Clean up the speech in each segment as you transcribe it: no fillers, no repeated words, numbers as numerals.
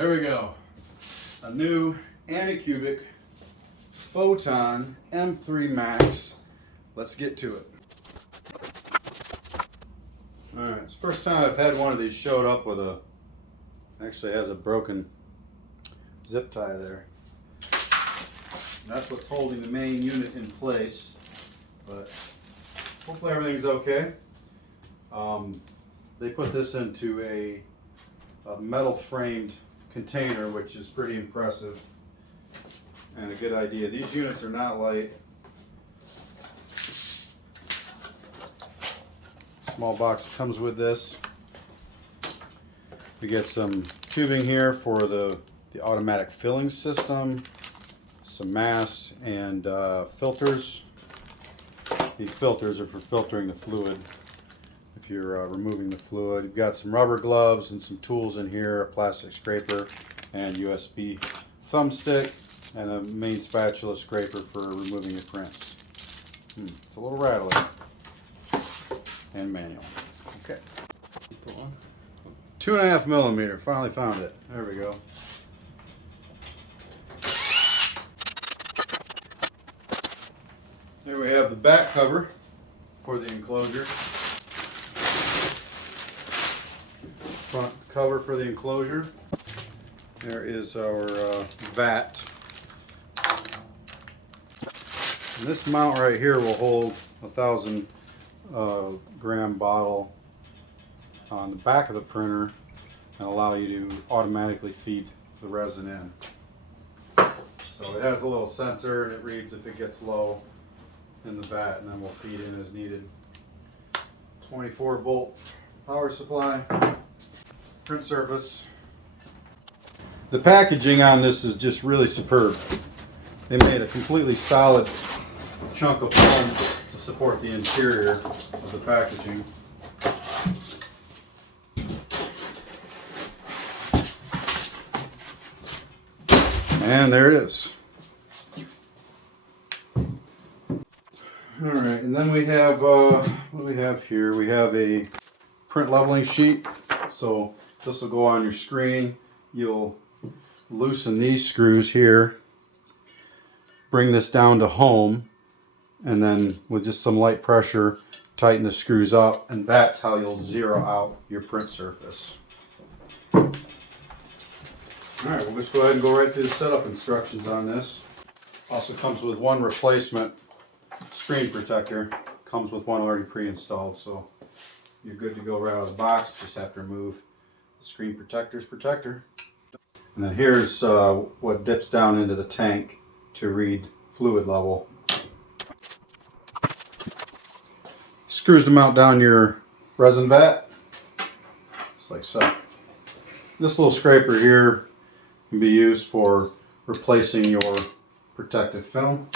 There we go. A new Anycubic Photon M3 Max. Let's get to it. Alright, it's the first time I've had one of these showed up with actually has a broken zip tie there. That's what's holding the main unit in place, but hopefully everything's okay. They put this into a metal framed container, which is pretty impressive and a good idea. These units are not light. Small box comes with this. We get some tubing here for the automatic filling system, some masks, and filters. These filters are for filtering the fluid if you're removing the fluid. You've got some rubber gloves and some tools in here, a plastic scraper and USB thumbstick, and a main spatula scraper for removing your prints. It's a little rattly. And manual. Okay. 2.5 millimeter. Finally found it. There we go. Here we have the back cover for the enclosure. Front cover for the enclosure. There is our vat. And this mount right here will hold 1,000 gram bottle on the back of the printer and allow you to automatically feed the resin in. So it has a little sensor and it reads if it gets low in the vat, and then we'll feed in as needed. 24 volt power supply, print surface. The packaging on this is just really superb. They made a completely solid chunk of foam to support the interior of the packaging. And there it is. Alright, and then we have, what do we have here? We have a print leveling sheet. So this will go on your screen. You'll loosen these screws here, bring this down to home, and then with just some light pressure tighten the screws up, and that's how you'll zero out your print surface. Alright, we'll just go ahead and go right through the setup instructions on this. Also comes with one replacement screen protector. Comes with one already pre-installed, so you're good to go right out of the box. Just have to remove the screen protector's protector. And then here's what dips down into the tank to read fluid level. Screws to mount down your resin vat, just like so. This little scraper here can be used for replacing your protective film.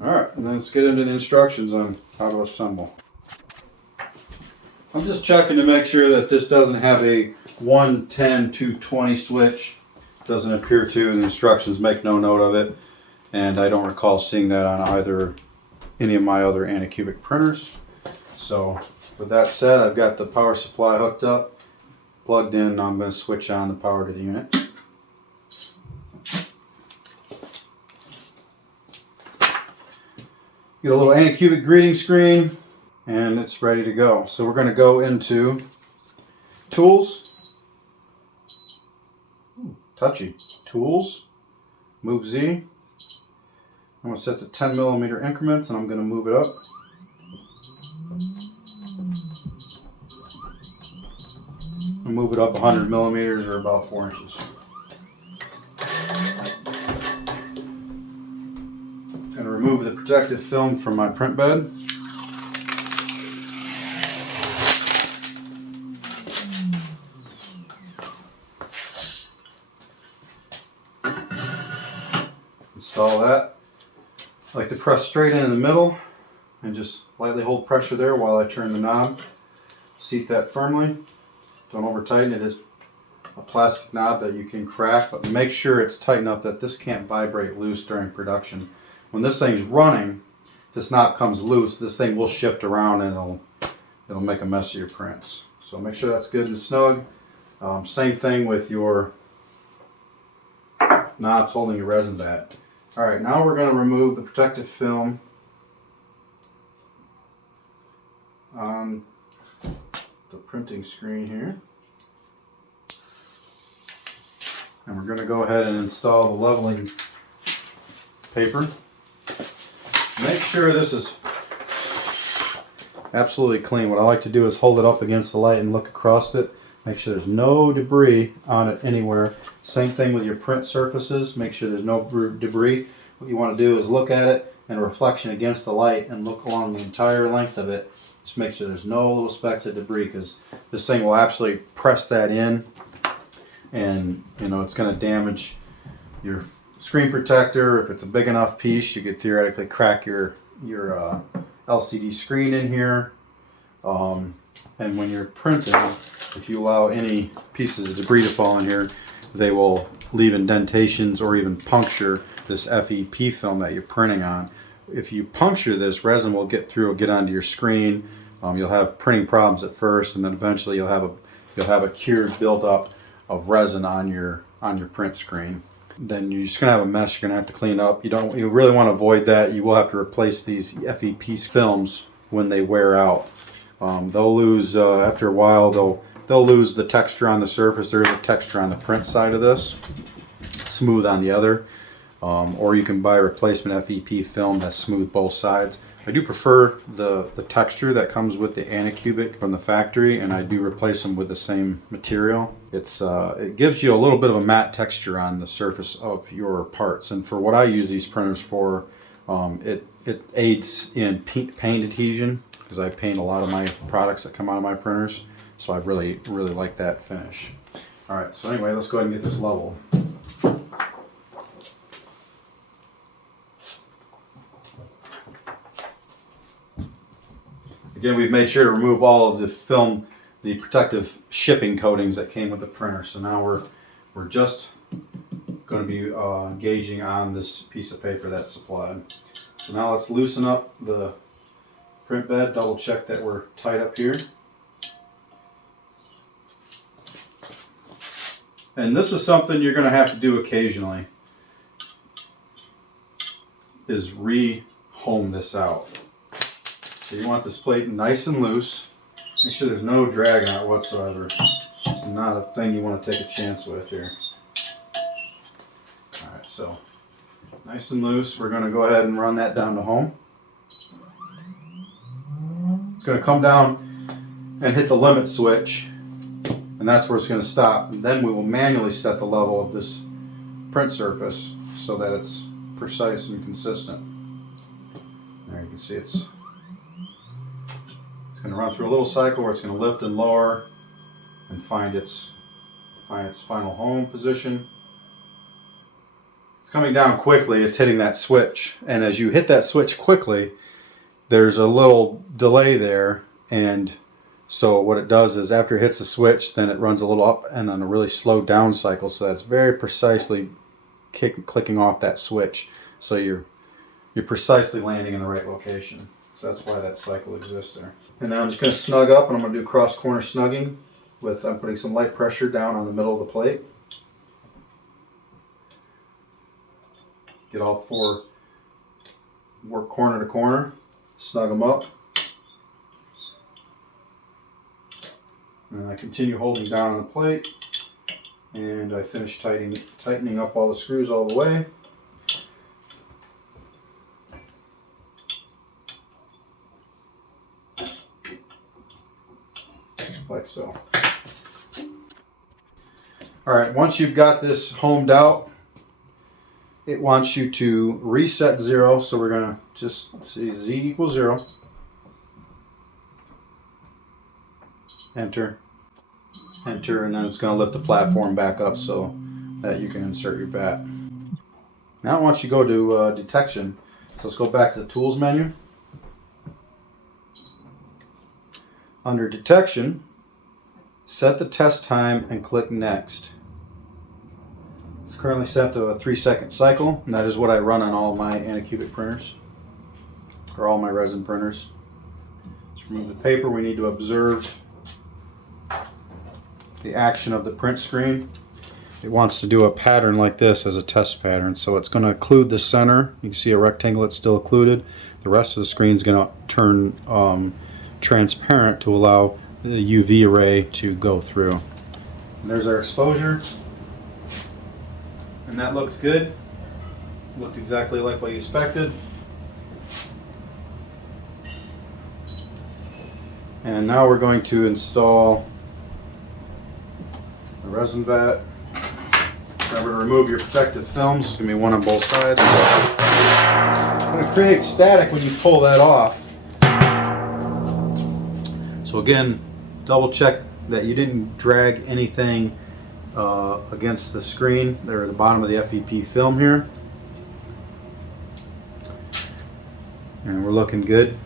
Alright, and then let's get into the instructions on how to assemble. I'm just checking to make sure that this doesn't have a 110-220 switch. Doesn't appear to, and the instructions make no note of it. And I don't recall seeing that on any of my other Anycubic printers. So with that said, I've got the power supply hooked up, plugged in. Now I'm going to switch on the power to the unit. Get a little Anycubic greeting screen, and it's ready to go. So we're going to go into Tools, touchy, Tools, Move Z. I'm going to set to 10 millimeter increments, and I'm going to move it up. I'll move it up 100 millimeters, or about 4 inches. I'm going to remove the protective film from my print bed. Install that. I like to press straight in the middle and just lightly hold pressure there while I turn the knob. Seat that firmly. Don't over tighten. It is a plastic knob that you can crack, but make sure it's tight enough that this can't vibrate loose during production. When this thing's running, this knob comes loose, this thing will shift around and it'll make a mess of your prints. So make sure that's good and snug. Same thing with your Now it's holding your resin back. Alright, now we're going to remove the protective film on the printing screen here. And we're going to go ahead and install the leveling paper. Make sure this is absolutely clean. What I like to do is hold it up against the light and look across it. Make sure there's no debris on it anywhere. Same thing with your print surfaces. Make sure there's no debris. What you want to do is look at it and reflection against the light and look along the entire length of it. Just make sure there's no little specks of debris, because this thing will absolutely press that in, and you know it's going to damage your screen protector. If it's a big enough piece, you could theoretically crack your LCD screen in here. And when you're printing, if you allow any pieces of debris to fall in here, they will leave indentations or even puncture this FEP film that you're printing on. If you puncture this, resin will get through, get onto your screen. You'll have printing problems at first, and then eventually you'll have a cured buildup of resin on your print screen. Then you're just gonna have a mess you're gonna have to clean up. You really want to avoid that. You will have to replace these FEP films when they wear out. They'll lose after a while. They'll lose the texture on the surface. There is a texture on the print side of this, smooth on the other. Or you can buy a replacement FEP film that's smooth both sides. I do prefer the texture that comes with the Anycubic from the factory, and I do replace them with the same material. It gives you a little bit of a matte texture on the surface of your parts, and for what I use these printers for, it aids in paint adhesion, because I paint a lot of my products that come out of my printers, so I really like that finish. Alright, so anyway, let's go ahead and get this level. Again, we've made sure to remove all of the film, the protective shipping coatings that came with the printer. So now we're just going to be engaging on this piece of paper that's supplied. So now let's loosen up the print bed, double check that we're tight up here. And this is something you're going to have to do occasionally, is re-home this out. So you want this plate nice and loose. Make sure there's no drag on it whatsoever. This is not a thing you want to take a chance with here. Alright, so nice and loose. We're going to go ahead and run that down to home. It's going to come down and hit the limit switch, and that's where it's going to stop. And then we will manually set the level of this print surface so that it's precise and consistent. There you can see it's going to run through a little cycle where it's going to lift and lower and find its final home position. It's coming down quickly. It's hitting that switch, and as you hit that switch quickly, there's a little delay there, and so what it does is after it hits the switch, then it runs a little up and then a really slow down cycle, so that's very precisely clicking off that switch, so you're precisely landing in the right location. So that's why that cycle exists there. And now I'm just going to snug up, and I'm going to do cross corner snugging with, I'm putting some light pressure down on the middle of the plate. Get all four, work corner to corner, snug them up. And I continue holding down on the plate, and I finish tightening up all the screws all the way. Like so. Alright, once you've got this homed out, it wants you to reset 0, so we're going to just see Z equals 0. Enter, enter, and then it's going to lift the platform back up so that you can insert your bat. Now once you go to detection, so let's go back to the tools menu. Under detection, set the test time and click next. It's currently set to a 3-second cycle, and that is what I run on all my Anycubic printers, or all my resin printers. Let's remove the paper. We need to observe the action of the print screen. it wants to do a pattern like this as a test pattern. So it's going to occlude the center. You can see a rectangle that's still occluded. The rest of the screen is going to turn transparent to allow the UV array to go through. And there's our exposure. And that looks good. Looked exactly like what you expected. And now we're going to install the resin vat. Remember to remove your protective films. There's going to be one on both sides. It's going to create static when you pull that off. So again, double check that you didn't drag anything against the screen. They're at the bottom of the FEP film here. And we're looking good.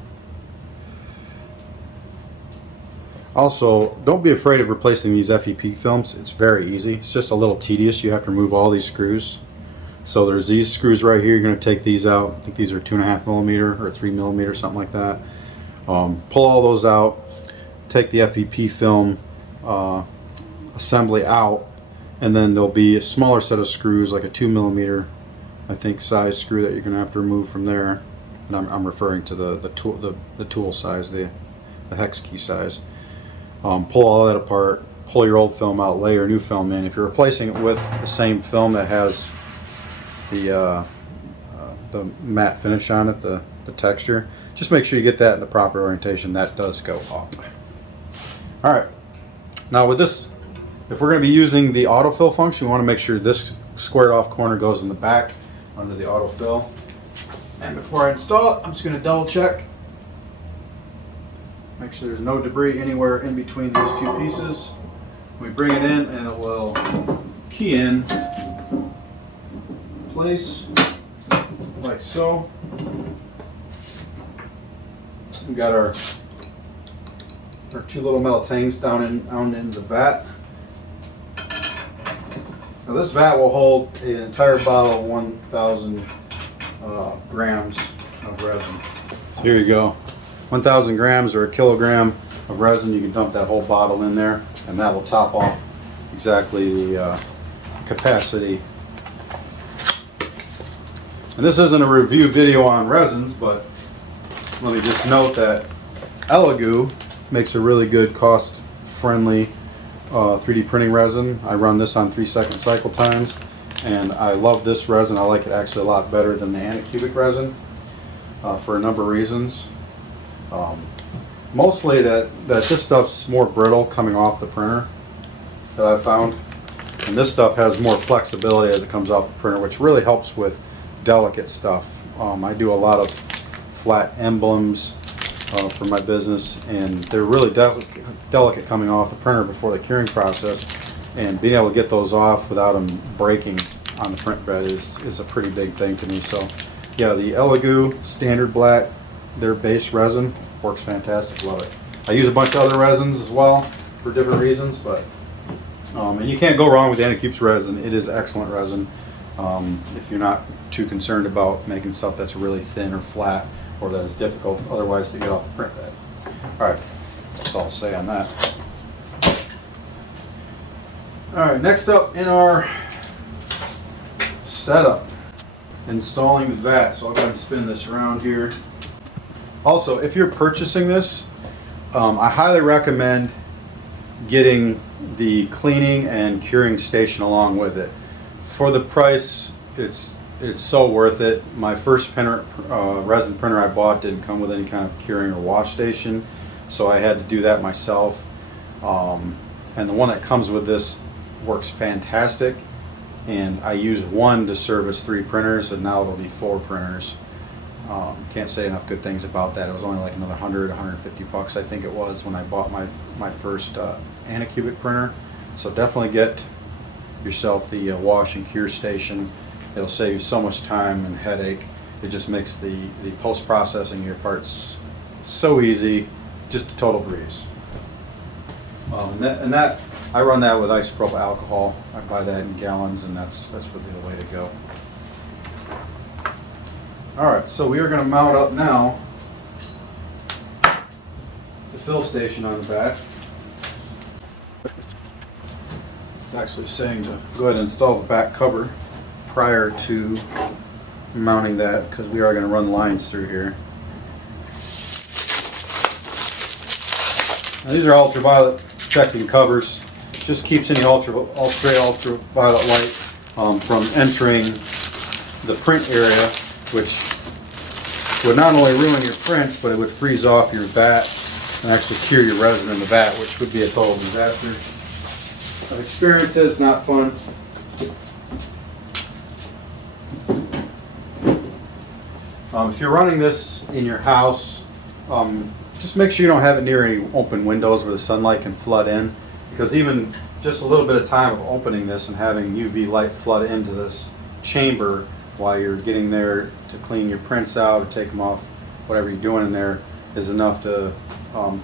Also, don't be afraid of replacing these FEP films. It's very easy. It's just a little tedious. You have to remove all these screws. So there's these screws right here. You're going to take these out. I think these are 2.5 millimeter or 3 millimeter, something like that. Pull all those out. Take the FEP film assembly out, and then there'll be a smaller set of screws, like a 2 millimeter, I think, size screw that you're going to have to remove from there. And I'm referring to the tool size, the hex key size. Pull all that apart, pull your old film out, lay your new film in. If you're replacing it with the same film that has the matte finish on it, the texture, just make sure you get that in the proper orientation. That does go off. Alright, now with this, if we're going to be using the autofill function, we want to make sure this squared off corner goes in the back under the autofill. And before I install it, I'm just going to double check. Make sure there's no debris anywhere in between these two pieces. We bring it in and it will key in place like so. We got our two little metal tangs down in the vat. Now this vat will hold an entire bottle of 1,000 grams of resin. So here you go. 1,000 grams or a kilogram of resin. You can dump that whole bottle in there, and that will top off exactly the capacity. And this isn't a review video on resins, but let me just note that Elegoo makes a really good cost-friendly 3D printing resin. I run this on 3-second cycle times, and I love this resin. I like it actually a lot better than the Anycubic resin for a number of reasons. Mostly that this stuff's more brittle coming off the printer that I've found, and this stuff has more flexibility as it comes off the printer, which really helps with delicate stuff. I do a lot of flat emblems for my business, and they're really delicate coming off the printer before the curing process, and being able to get those off without them breaking on the print bed is a pretty big thing to me. So yeah, the Elegoo standard black, their base resin works fantastic. Love it. I use a bunch of other resins as well for different reasons, but and you can't go wrong with Anycubic's resin. It is excellent resin if you're not too concerned about making stuff that's really thin or flat, or that is difficult otherwise to get off the print bed. Alright, that's all I'll say on that. Alright, next up in our setup, installing the vat. So I'll go ahead and spin this around here. Also, if you're purchasing this, I highly recommend getting the cleaning and curing station along with it. For the price, it's so worth it. My first resin printer I bought didn't come with any kind of curing or wash station, so I had to do that myself. And the one that comes with this works fantastic, and I use one to service 3 printers, and now it'll be 4 printers. Can't say enough good things about that. It was only like another 150 bucks, I think it was, when I bought my first Anycubic printer. So definitely get yourself the wash and cure station. It'll save you so much time and headache. It just makes the post-processing of your parts so easy, just a total breeze. And that I run that with isopropyl alcohol. I buy that in gallons, and that's really the way to go. Alright, so we are going to mount up now the fill station on the back. It's actually saying to go ahead and install the back cover prior to mounting that, because we are going to run lines through here. Now, these are ultraviolet protecting covers. Just keeps any ultraviolet light from entering the print area, which would not only ruin your print, but it would freeze off your vat and actually cure your resin in the vat, which would be a total disaster. I've experienced it, it's not fun. If you're running this in your house, just make sure you don't have it near any open windows where the sunlight can flood in, because even just a little bit of time of opening this and having UV light flood into this chamber while you're getting there to clean your prints out or take them off, whatever you're doing in there, is enough to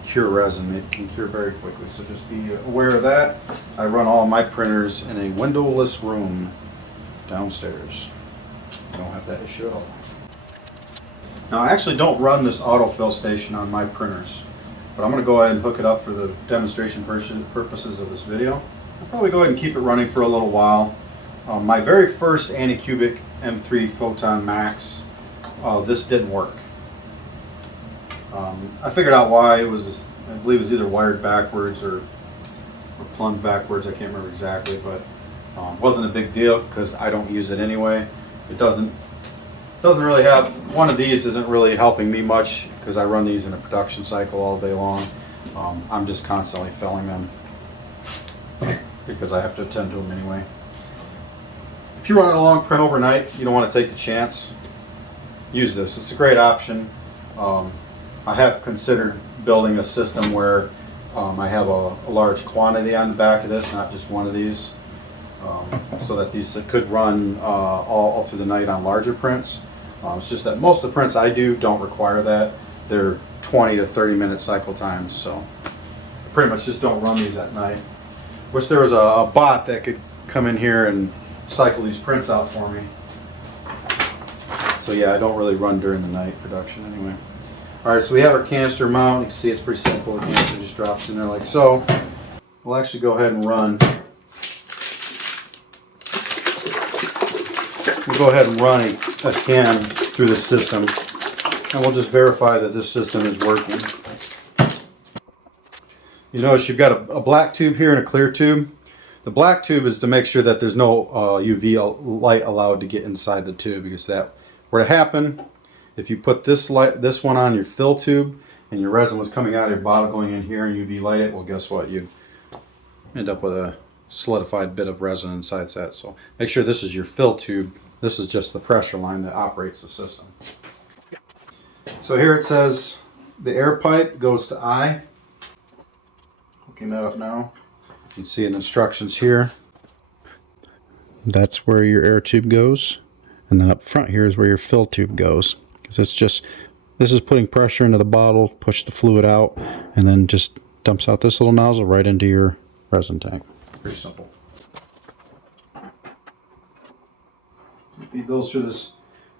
cure resin. It can cure very quickly, so just be aware of that. I run all my printers in a windowless room downstairs. I don't have that issue at all. Now, I actually don't run this autofill station on my printers, but I'm going to go ahead and hook it up for the demonstration purposes of this video. I'll probably go ahead and keep it running for a little while. My very first Anycubic M3 Photon Max, this didn't work. I figured out why. It was, I believe it was either wired backwards or plumbed backwards. I can't remember exactly, but wasn't a big deal because I don't use it anyway. It doesn't really have, one of these isn't really helping me much because I run these in a production cycle all day long. I'm just constantly filling them because I have to attend to them anyway. If you're running a long print overnight, you don't want to take the chance, use this. It's a great option. I have considered building a system where I have a large quantity on the back of this, not just one of these, so that these could run all through the night on larger prints. It's just that most of the prints I do don't require that. They're 20 to 30 minute cycle times, so I pretty much just don't run these at night. Wish there was a bot that could come in here and cycle these prints out for me. So yeah, I don't really run during the night production anyway. Alright, so we have our canister mount. You can see it's pretty simple. The canister just drops in there like so. We'll actually go ahead and run. We'll go ahead and run a can through the system, and we'll just verify that this system is working. You notice you've got a black tube here and a clear tube. The black tube is to make sure that there's no UV light allowed to get inside the tube, because if that were to happen, if you put this one on your fill tube and your resin was coming out of your bottle going in here and UV light it, well, guess what? You'd end up with a solidified bit of resin inside that. So make sure this is your fill tube. This is just the pressure line that operates the system. So here it says the air pipe goes to I. Hooking that up now. You can see in the instructions here. That's where your air tube goes. And then up front here is where your fill tube goes. Because it's just, this is putting pressure into the bottle, push the fluid out, and then just dumps out this little nozzle right into your resin tank. Pretty simple. Feed those through this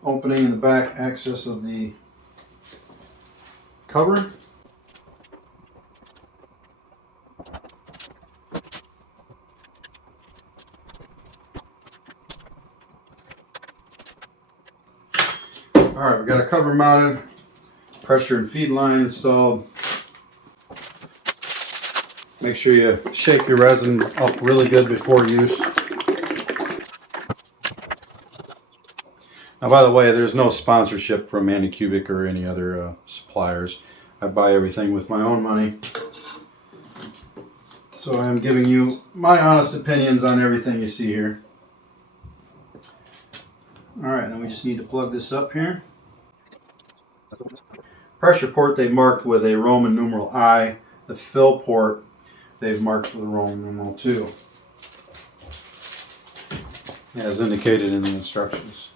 opening in the back access of the cover. Alright, we've got a cover mounted, pressure and feed line installed. Make sure you shake your resin up really good before use. Now, by the way, there's no sponsorship from Anycubic or any other suppliers. I buy everything with my own money. So I am giving you my honest opinions on everything you see here. Alright, then we just need to plug this up here. Pressure port they've marked with a Roman numeral I. The fill port they've marked with a Roman numeral 2, as indicated in the instructions.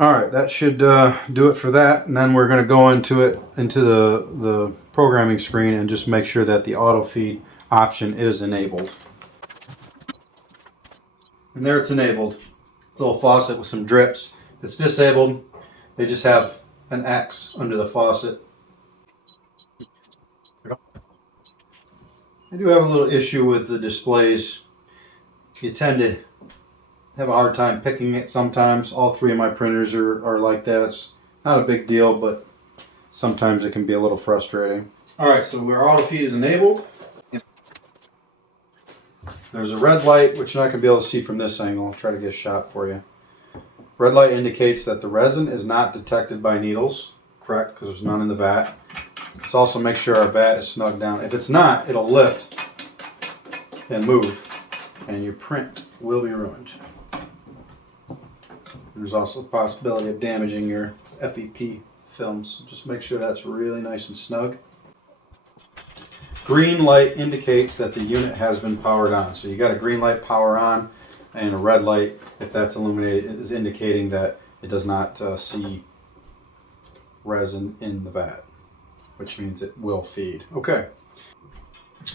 Alright, that should do it for that, and then we're going to go into the programming screen and just make sure that the auto feed option is enabled. And there it's enabled. It's a little faucet with some drips. If it's disabled, they just have an X under the faucet. I do have a little issue with the displays. You tend to have a hard time picking it sometimes. All three of my printers are like that. It's not a big deal, but sometimes it can be a little frustrating. Alright, so our auto feed is enabled. There's a red light, which you're not going to be able to see from this angle. I'll try to get a shot for you. Red light indicates that the resin is not detected by needles. Correct, because there's none in the vat. Let's also make sure our vat is snug down. If it's not, it'll lift and move, and your print will be ruined. There's also the possibility of damaging your FEP films. Just make sure that's really nice and snug. Green light indicates that the unit has been powered on. So you got a green light power on, and a red light, if that's illuminated, is indicating that it does not see resin in the vat, which means it will feed. Okay.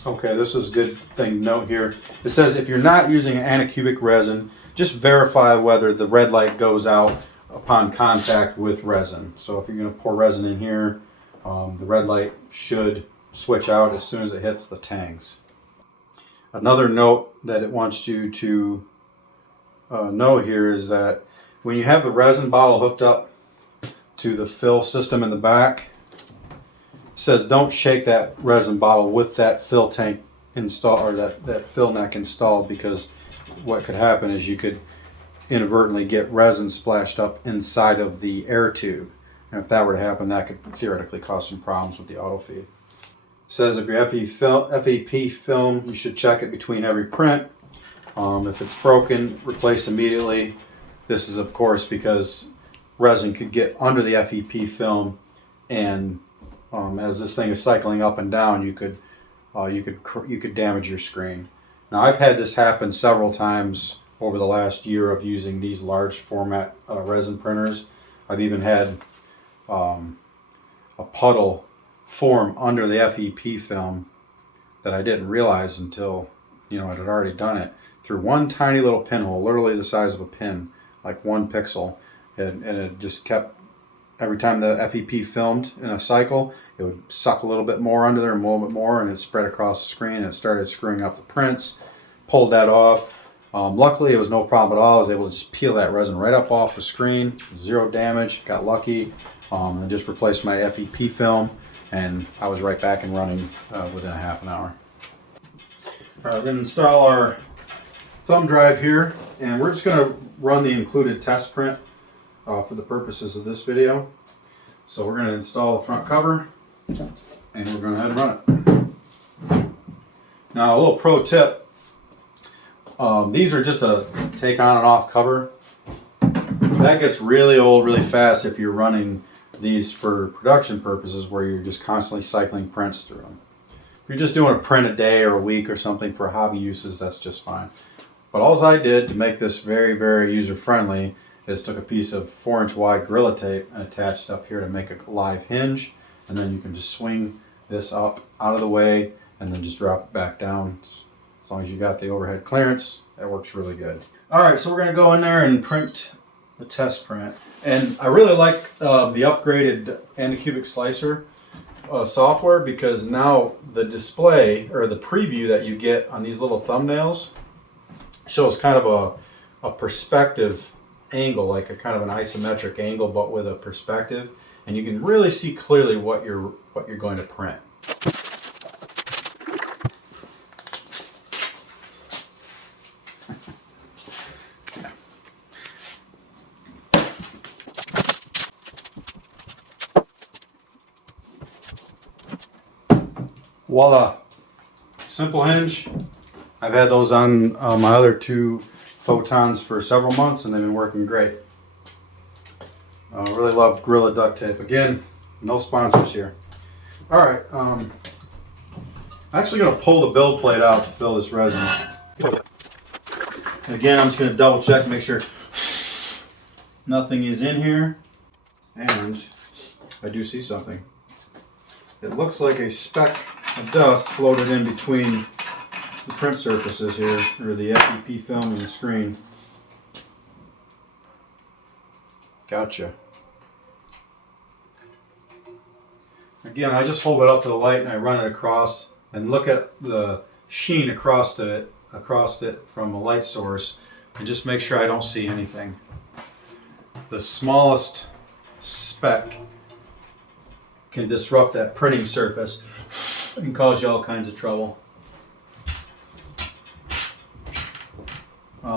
Okay, this is a good thing to note here. It says if you're not using an Anycubic resin, just verify whether the red light goes out upon contact with resin. So if you're going to pour resin in here, the red light should switch out as soon as it hits the tangs. Another note that it wants you to know here is that when you have the resin bottle hooked up to the fill system in the back, it says don't shake that resin bottle with that fill tank installed, or that fill neck installed, because what could happen is you could inadvertently get resin splashed up inside of the air tube. And if that were to happen, that could theoretically cause some problems with the auto feed. It says if your FEP film, you should check it between every print. If it's broken, replace immediately. This is of course because resin could get under the FEP film, and as this thing is cycling up and down, you could damage your screen. Now I've had this happen several times over the last year of using these large format resin printers. I've even had a puddle form under the FEP film that I didn't realize until I had already done it, through one tiny little pinhole, literally the size of a pin, like 1 pixel, and it just kept, every time the FEP filmed in a cycle, it would suck a little bit more under there and a little bit more, and it spread across the screen, and it started screwing up the prints. Pulled that off. Luckily, it was no problem at all. I was able to just peel that resin right up off the screen. Zero damage. Got lucky. I just replaced my FEP film, and I was right back and running within a half an hour. All right, we're going to install our thumb drive here, and we're just going to run the included test print for the purposes of this video. So we're going to install the front cover, and we're going to head and run it. Now, a little pro tip. These are just a take on and off cover. That gets really old really fast if you're running these for production purposes, where you're just constantly cycling prints through them. If you're just doing a print a day or a week or something for hobby uses, that's just fine. But all I did to make this very, very user friendly is took a piece of 4-inch wide Gorilla Tape and attached up here to make a live hinge, and then you can just swing this up out of the way and then just drop it back down. As long as you got the overhead clearance, that works really good. All right, so we're going to go in there and print the test print. And I really like the upgraded Anycubic slicer software, because now the display, or the preview that you get on these little thumbnails, shows kind of a perspective angle, like a kind of an isometric angle, but with a perspective, and you can really see clearly what you're going to print. Voila! Simple hinge. I've had those on my other 2 Photons for several months, and they've been working great. I really love Gorilla duct tape. Again, no sponsors here. All right, I'm actually going to pull the build plate out to fill this resin. Again, I'm just going to double check, make sure nothing is in here, and I do see something. It looks like a speck of dust floated in between the print surfaces here, or the FEP film and the screen. Gotcha. Again, I just hold it up to the light and I run it across and look at the sheen across it from a light source, and just make sure I don't see anything. The smallest speck can disrupt that printing surface and cause you all kinds of trouble.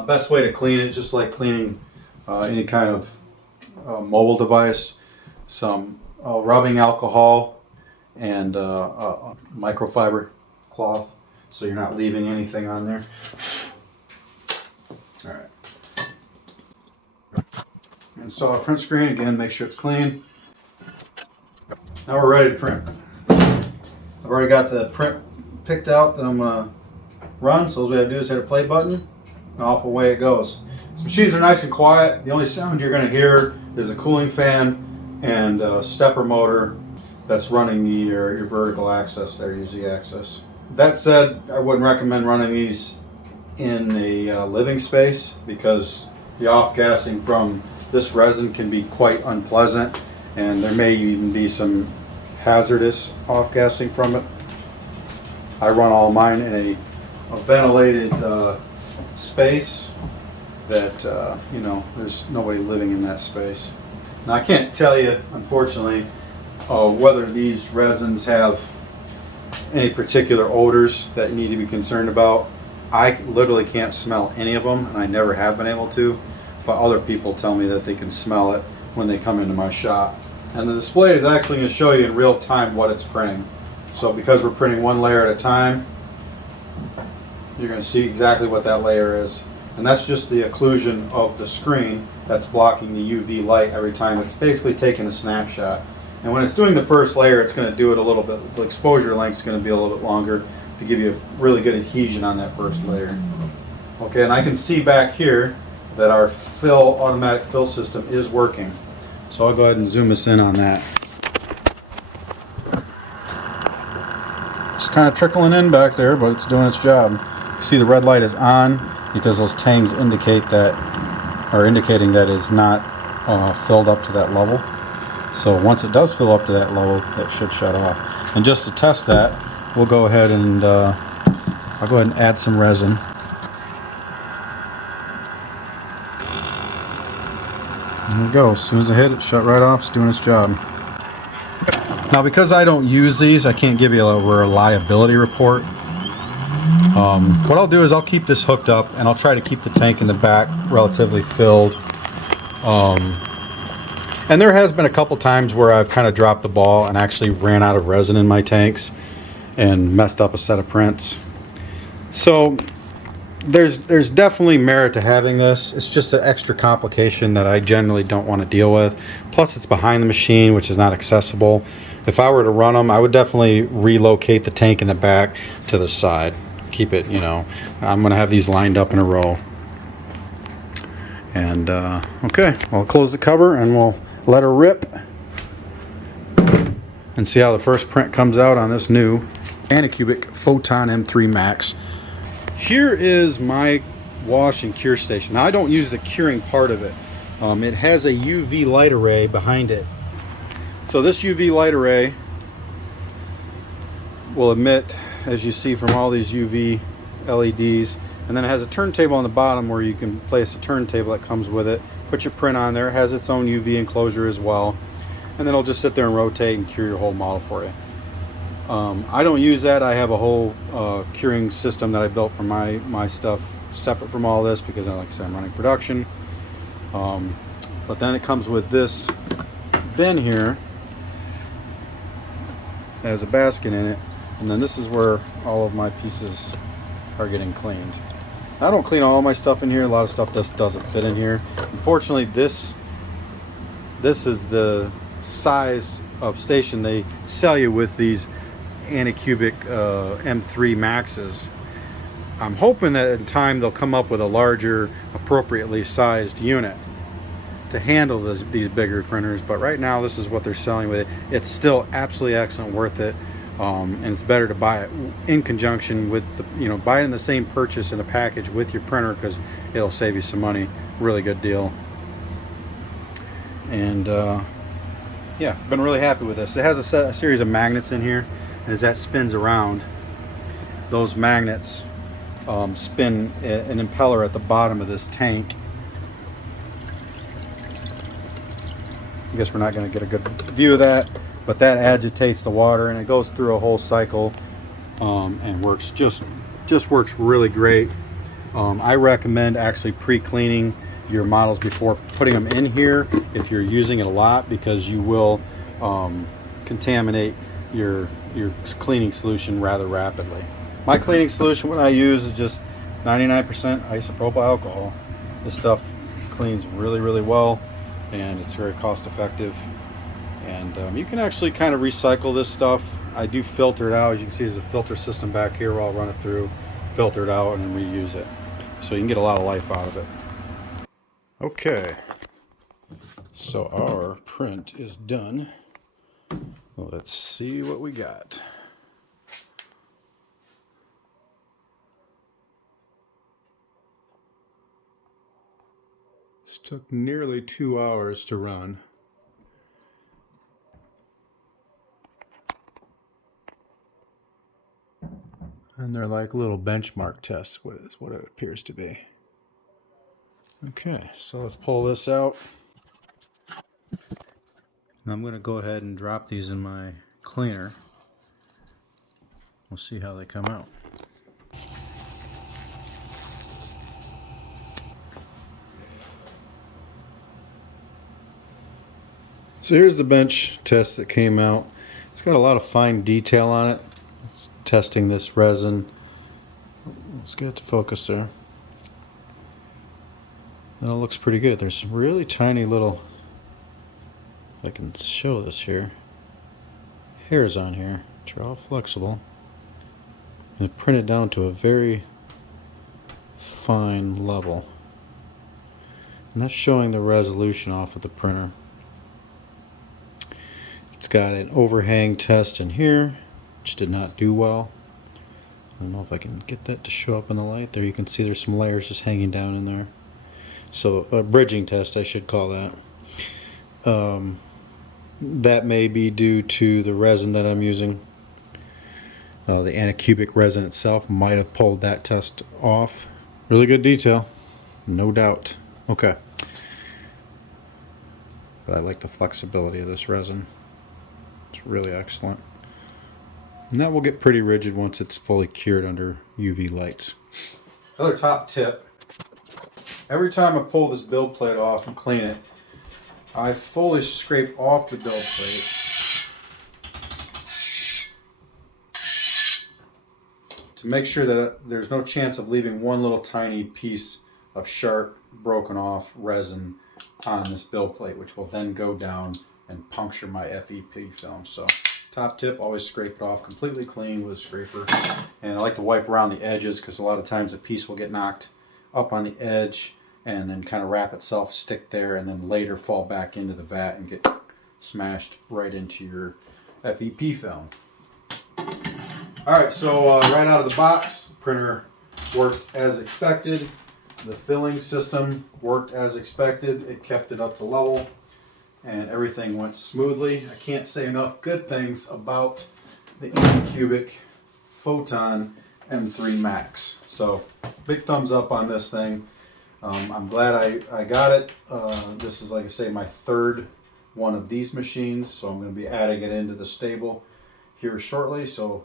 Best way to clean it, just like cleaning any kind of mobile device, some rubbing alcohol and microfiber cloth, so you're not leaving anything on there. All right. Install our print screen again. Make sure it's clean. Now we're ready to print. I've already got the print picked out that I'm gonna run. So all we have to do is hit a play button, and off away it goes. These machines are nice and quiet. The only sound you're gonna hear is a cooling fan and a stepper motor that's running your vertical axis there, your Z-axis. That said, I wouldn't recommend running these in a living space because the off-gassing from this resin can be quite unpleasant, and there may even be some hazardous off-gassing from it. I run all mine in a ventilated space that, you know, there's nobody living in that space. Now I can't tell you, unfortunately, whether these resins have any particular odors that you need to be concerned about. I literally can't smell any of them, and I never have been able to, but other people tell me that they can smell it when they come into my shop. And the display is actually going to show you in real time what it's printing. So because we're printing one layer at a time, you're going to see exactly what that layer is. And that's just the occlusion of the screen that's blocking the UV light every time. It's basically taking a snapshot. And when it's doing the first layer, it's going to do it a little bit. The exposure length is going to be a little bit longer to give you a really good adhesion on that first layer. Okay, and I can see back here that our automatic fill system is working. So I'll go ahead and zoom us in on that. Just kind of trickling in back there, but it's doing its job. You see the red light is on because those tangs indicate that, are indicating that it's not filled up to that level. So once it does fill up to that level, it should shut off. And just to test that, we'll go ahead and I'll go ahead and add some resin. There we go. As soon as I hit it, shut right off. It's doing its job. Now, because I don't use these, I can't give you a reliability report. What I'll do is I'll keep this hooked up, and I'll try to keep the tank in the back relatively filled. And there has been a couple times where I've kind of dropped the ball and actually ran out of resin in my tanks and messed up a set of prints. So there's definitely merit to having this. It's just an extra complication that I generally don't want to deal with. Plus it's behind the machine, which is not accessible. If I were to run them, I would definitely relocate the tank in the back to the side. Keep it, you know, I'm going to have these lined up in a row. And okay, I'll close the cover and we'll let her rip and see how the first print comes out on this new Anycubic Photon M3 Max. Here is my wash and cure station. Now I don't use the curing part of it. It has a UV light array behind it. So this UV light array will emit, as you see, from all these UV LEDs. And then it has a turntable on the bottom where you can place a turntable that comes with it. Put your print on there. It has its own UV enclosure as well. And then it'll just sit there and rotate and cure your whole model for you. I don't use that. I have a whole curing system that I built for my stuff separate from all this because, like I said, I'm running production. But then it comes with this bin here. It has a basket in it. And then this is where all of my pieces are getting cleaned. I don't clean all my stuff in here. A lot of stuff just doesn't fit in here. Unfortunately, this is the size of station they sell you with these Anycubic M3 Maxes. I'm hoping that in time they'll come up with a larger, appropriately sized unit to handle these bigger printers, but right now this is what they're selling with it. It's still absolutely excellent, worth it. And it's better to buy it in conjunction with the, you know, buy it in the same purchase in a package with your printer because it'll save you some money. Really good deal. And yeah, been really happy with this. It has a series of magnets in here, and as that spins around, those magnets spin an impeller at the bottom of this tank. I guess we're not going to get a good view of that, but that agitates the water and it goes through a whole cycle and works just works really great. I recommend actually pre-cleaning your models before putting them in here if you're using it a lot, because you will contaminate your cleaning solution rather rapidly. My cleaning solution, what I use, is just 99% isopropyl alcohol. This stuff cleans really well, and it's very cost effective. And you can actually kind of recycle this stuff. I do filter it out. As you can see, there's a filter system back here where I'll run it through, filter it out, and then reuse it. So you can get a lot of life out of it. Okay, so our print is done. Well, let's see what we got. This took nearly 2 hours to run. And they're like little benchmark tests, is what it appears to be. Okay, so let's pull this out. And I'm going to go ahead and drop these in my cleaner. We'll see how they come out. So here's the bench test that came out. It's got a lot of fine detail on it. It's testing this resin. Let's get it to focus there. And it looks pretty good. There's some really tiny little, if I can show this here, hairs on here, which are all flexible. And it printed down to a very fine level. And that's showing the resolution off of the printer. It's got an overhang test in here, which did not do well. I don't know if I can get that to show up in the light. There you can see there's some layers just hanging down in there. So a bridging test, I should call that. That may be due to the resin that I'm using. The Anycubic resin itself might have pulled that test off. Really good detail, no doubt. Okay. But I like the flexibility of this resin. It's really excellent. And that will get pretty rigid once it's fully cured under UV lights. Another top tip. Every time I pull this build plate off and clean it, I fully scrape off the build plate to make sure that there's no chance of leaving one little tiny piece of sharp, broken off resin on this build plate, which will then go down and puncture my FEP film. So top tip, always scrape it off completely clean with a scraper. And I like to wipe around the edges because a lot of times a piece will get knocked up on the edge and then kind of wrap itself, stick there, and then later fall back into the vat and get smashed right into your FEP film. Alright, so right out of the box, the printer worked as expected. The filling system worked as expected. It kept it up to level and everything went smoothly. I can't say enough good things about the Anycubic Photon M3 Max. So big thumbs up on this thing. I'm glad I got it. This is, like I say, my third one of these machines, so I'm going to be adding it into the stable here shortly so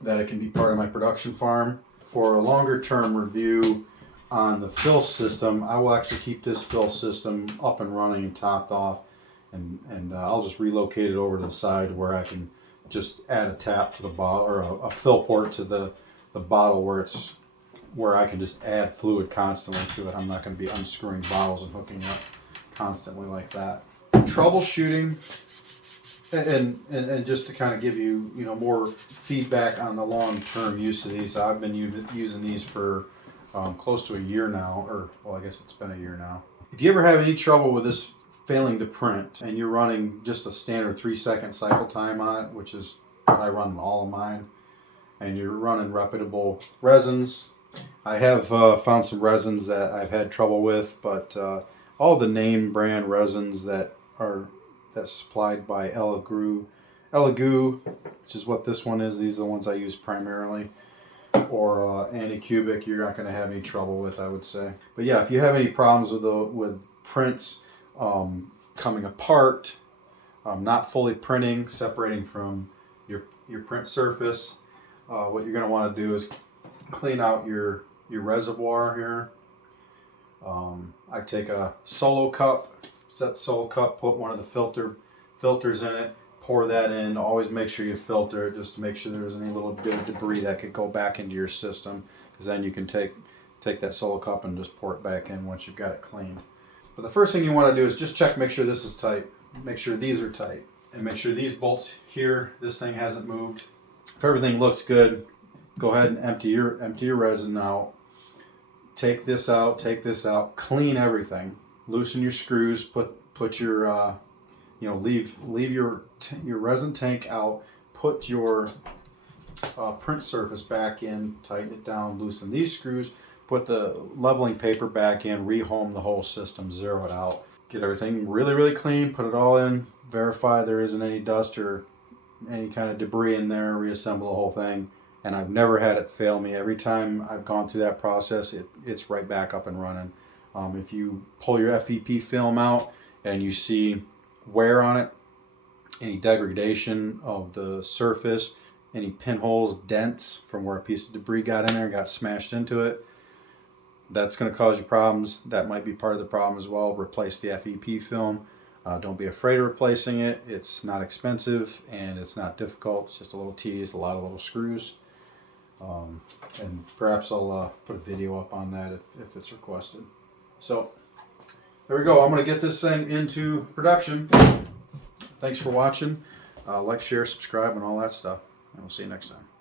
that it can be part of my production farm. For a longer term review on the fill system, I will actually keep this fill system up and running and topped off, and I'll just relocate it over to the side where I can just add a tap to the bottle, or a fill port to the bottle where I can just add fluid constantly to it. I'm not going to be unscrewing bottles and hooking up constantly like that. Troubleshooting, and just to kind of give you more feedback on the long-term use of these. I've been using these for close to a year now, or well, I guess it's been a year now. If you ever have any trouble with this failing to print and you're running just a standard 3-second cycle time on it, which is what I run all of mine, and you're running reputable resins, I have found some resins that I've had trouble with, but all the name brand resins that's supplied by Elegoo, which is what this one is. These are the ones I use primarily. or Anycubic, you're not going to have any trouble with, I would say. But yeah, if you have any problems with prints coming apart, not fully printing, separating from your print surface, what you're going to want to do is clean out your reservoir here. I take a solo cup, set the solo cup, put one of the filters in it, pour that in. Always make sure you filter it just to make sure there's any little bit of debris that could go back into your system, because then you can take that solo cup and just pour it back in once you've got it cleaned. But the first thing you want to do is just check, make sure this is tight, make sure these are tight, and make sure these bolts here, this thing hasn't moved. If everything looks good, go ahead and empty your resin out. Take this out, clean everything, loosen your screws, put your leave your resin tank out, put your print surface back in, tighten it down, loosen these screws, put the leveling paper back in, rehome the whole system, zero it out, get everything really clean, put it all in, verify there isn't any dust or any kind of debris in there, reassemble the whole thing. And I've never had it fail me. Every time I've gone through that process, it's right back up and running. If you pull your FEP film out and you see wear on it, any degradation of the surface, any pinholes, dents from where a piece of debris got in there and got smashed into it, that's going to cause you problems. That might be part of the problem as well. Replace the FEP film. Don't be afraid of replacing it. It's not expensive and it's not difficult. It's just a little tedious, a lot of little screws. And perhaps I'll put a video up on that if it's requested. So there we go. I'm going to get this thing into production. Thanks for watching. Like, share, subscribe, and all that stuff. And we'll see you next time.